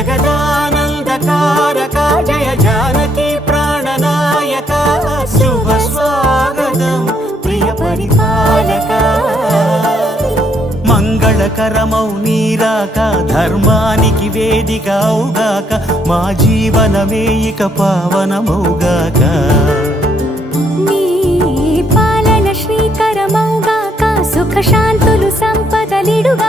జగదానందకారక జయ జానకి ప్రాణనాయక శుభ స్వాగతం ప్రియ పరిపాలక మంగళకరమౌ నీరాక ధర్మానికి వేదిక అవుగాక మా జీవనమే ఇక పావనమౌగాక నీ పాలన శ్రీకరమౌగాక సుఖ శాంతులు సంపదలిడుగా